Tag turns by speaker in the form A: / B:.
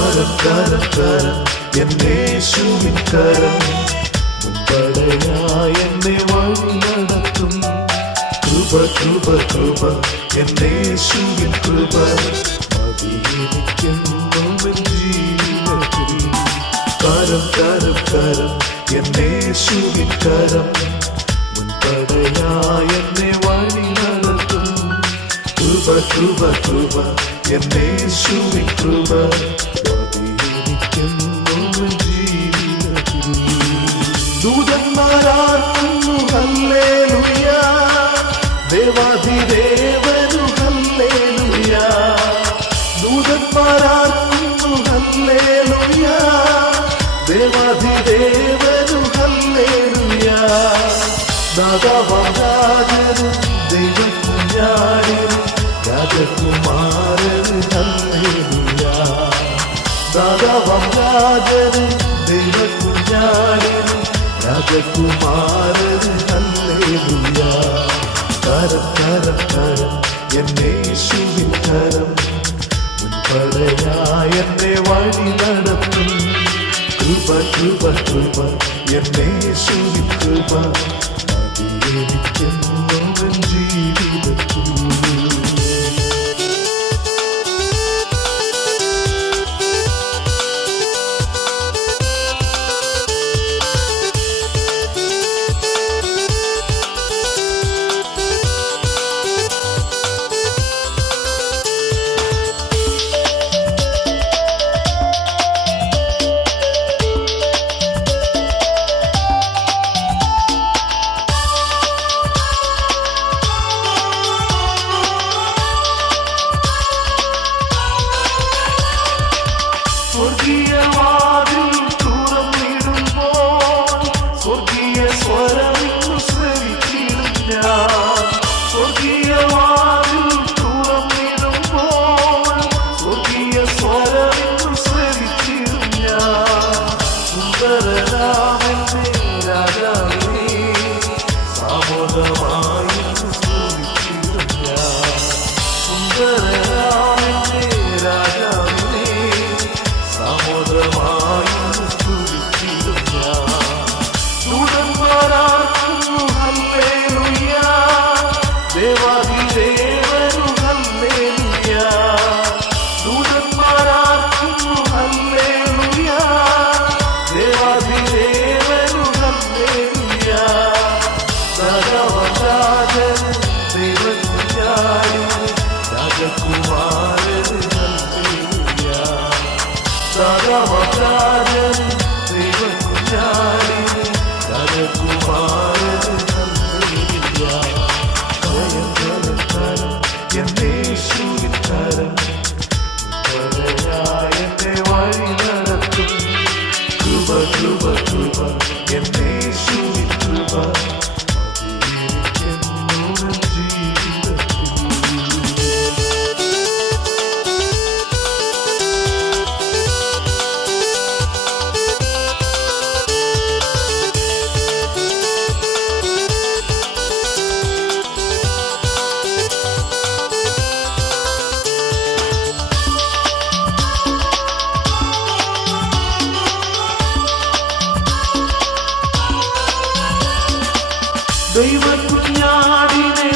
A: കരം കരം എന്നേശുവിൻ കരം മുമ്പടയായി എന്നെ വഴി കൃപ കൃപ കൃപ എന്നേശുവിൻ കൃപ കരം കരം കരം എന്നേശുവിൻ കരം എന്നെ വഴി നടത്തും കൃപ കൃപ കൃപ എന്നേശുവിൻ കൃപ ദൂതന്മാരാർക്കുന്നു ഹല്ലേലൂയ. ദേവാധിദേവനു ഹല്ലേലൂയ. ദൂതന്മാരാർക്കുന്നു ഹല്ലേലൂയ ദേവാധിദേവനു ഹല്ലേലൂയ ദാതാവാജനും രാജകുമാരന് ഹല്ലേലൂയ കരം കരം കരം എന്നേശുവിൻ കരം മുൻപടയായ എന്നെ വഴി നടത്തും കൃപ കൃപ കൃപ എന്നേശുവിൻ കൃപ അതിയെനിക്കെന്നും ജീവിതത്തിൽ രാജകുമാരൻ സകവരാജൻ ദൈവകുഞ്ഞാടി രാജകുമാരൻ എന്നേശുവിൻ കൃപ കൃപ தெய்வ குட்டியாடினே